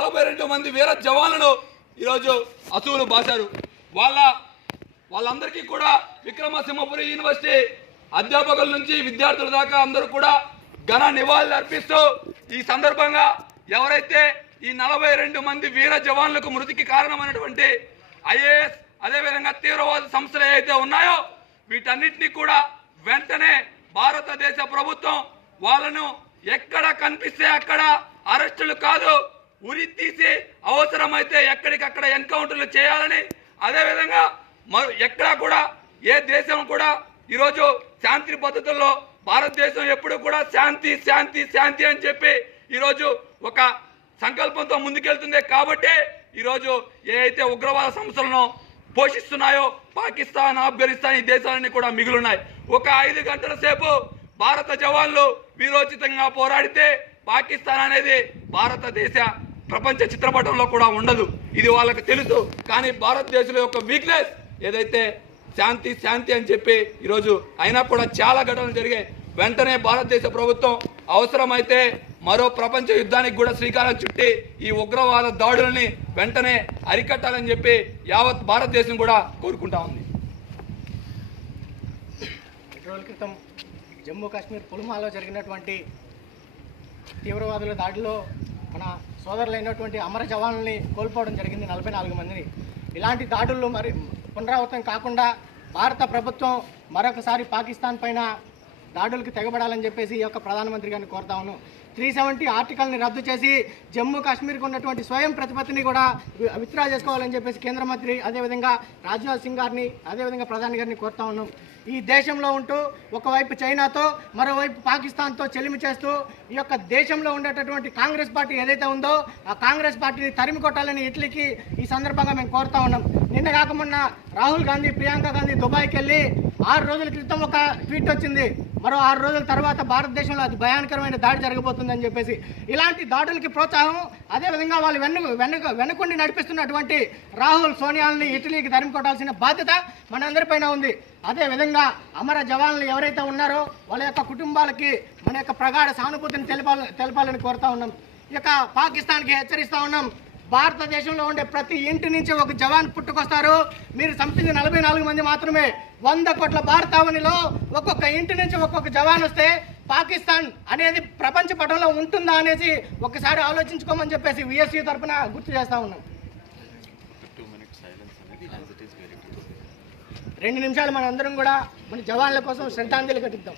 42 మంది వీర జవాన్లను ఈరోజు అసువులు బాశారు. వాళ్ళందరికీ కూడా విక్రమసింహపురి యూనివర్సిటీ అధ్యాపకుల నుంచి విద్యార్థుల దాకా అందరూ కూడా ఘన నివాళులు అర్పిస్తూ ఈ సందర్భంగా ఎవరైతే ఈ 42 మంది వీర జవాన్లకు మృతికి కారణమైనటువంటి ఐఏఎస్ అదేవిధంగా తీవ్రవాద సంస్థలు ఏవైతే ఉన్నాయో వీటన్నిటినీ కూడా వెంటనే భారతదేశ ప్రభుత్వం వాళ్ళను ఎక్కడ కనిపిస్తే అక్కడ అరెస్టులు కాదు, ఉరి తీసి అవసరమైతే ఎక్కడికక్కడ ఎన్కౌంటర్లు చేయాలని, అదేవిధంగా ఎక్కడా కూడా ఏ దేశం కూడా ఈరోజు శాంతి పద్ధతుల్లో భారతదేశం ఎప్పుడు కూడా శాంతి శాంతి శాంతి అని చెప్పి ఈరోజు ఒక సంకల్పంతో ముందుకెళ్తుంది. కాబట్టి ఈరోజు ఏదైతే ఉగ్రవాద సంస్థలను పోషిస్తున్నాయో పాకిస్తాన్, ఆఫ్ఘనిస్తాన్ ఈ దేశాలన్నీ కూడా మిగిలిన్నాయి. ఒక 5 గంటల సేపు భారత జవాన్లు వీరోచితంగా పోరాడితే పాకిస్తాన్ అనేది భారతదేశ ప్రపంచ చిత్రపటంలో కూడా ఉండదు. ఇది వాళ్ళకి తెలుసు. కానీ భారతదేశం యొక్క వీక్నెస్ ఏదైతే శాంతి శాంతి అని చెప్పి ఈరోజు అయినా కూడా చాలా ఘటనలు జరిగాయి. వెంటనే భారతదేశ ప్రభుత్వం అవసరమైతే మరో ప్రపంచ యుద్ధానికి కూడా శ్రీకారం చుట్టి ఈ ఉగ్రవాద దాడులని వెంటనే అరికట్టాలని చెప్పి యావత్ భారతదేశం కూడా కోరుకుంటా ఉంది. 2 రోజుల క్రితం జమ్మూ కాశ్మీర్ పుల్వామాలో జరిగినటువంటి తీవ్రవాదుల దాడిలో మన సోదరులైనటువంటి అమర జవాన్లని కోల్పోవడం జరిగింది, 44 మందిని. ఇలాంటి దాడుల్లో మరి పునరావృతం కాకుండా భారత ప్రభుత్వం మరొకసారి పాకిస్తాన్ పైన దాడులకు తెగబడాలని చెప్పేసి ఈ యొక్క ప్రధానమంత్రి గారిని కోరుతా ఉన్నాం. 370 ఆర్టికల్ని రద్దు చేసి జమ్మూ కాశ్మీర్కి ఉన్నటువంటి స్వయం ప్రతిపత్తిని కూడా విత్డ్రా చేసుకోవాలని చెప్పేసి కేంద్ర మంత్రి అదేవిధంగా రాజ్నాథ్ సింగ్ గారిని అదేవిధంగా ప్రధాని గారిని కోరుతా ఉన్నాం. ఈ దేశంలో ఉంటూ ఒకవైపు చైనాతో మరోవైపు పాకిస్తాన్తో చెలిమి చేస్తూ ఈ యొక్క దేశంలో ఉండేటటువంటి కాంగ్రెస్ పార్టీ ఏదైతే ఉందో ఆ కాంగ్రెస్ పార్టీని తరిమి కొట్టాలని ఇటలీకి ఈ సందర్భంగా మేము కోరుతా ఉన్నాం. నిన్న కాకమున్న రాహుల్ గాంధీ, ప్రియాంక గాంధీ దుబాయ్కి వెళ్ళి 6 రోజుల క్రితం ఒక ట్వీట్ వచ్చింది, మరో 6 రోజుల తర్వాత భారతదేశంలో అది భయానకరమైన దాడి జరగబోతుందని చెప్పేసి. ఇలాంటి దాడులకి ప్రోత్సాహం, అదేవిధంగా వాళ్ళు వెనుకుండి నడిపిస్తున్నటువంటి రాహుల్, సోనియాల్ని ఇటలీకి తరిమి కొట్టాల్సిన బాధ్యత మనందరిపైన ఉంది. అదేవిధంగా అమర జవాన్లు ఎవరైతే ఉన్నారో వాళ్ళ యొక్క కుటుంబాలకి మన యొక్క ప్రగాఢ సానుభూతిని తెలపాలని కోరుతా ఉన్నాం. ఈ యొక్క పాకిస్తాన్కి హెచ్చరిస్తూ ఉన్నాం, భారతదేశంలో ఉండే ప్రతి ఇంటి నుంచి ఒక జవాన్ పుట్టుకొస్తారు. మీరు చంపింది 44 మంది మాత్రమే. 100 కోట్ల భారతావనిలో ఒక్కొక్క ఇంటి నుంచి ఒక్కొక్క జవాన్ వస్తే పాకిస్తాన్ అనేది ప్రపంచ పటంలో ఉంటుందా అనేసి ఒకసారి ఆలోచించుకోమని చెప్పేసి విఎస్యూ తరఫున గుర్తు చేస్తూ ఉన్నాం. 2 నిమిషాలు మనందరం కూడా మన జవాన్ల కోసం శ్రద్ధాంజలి ఘటిద్దాం.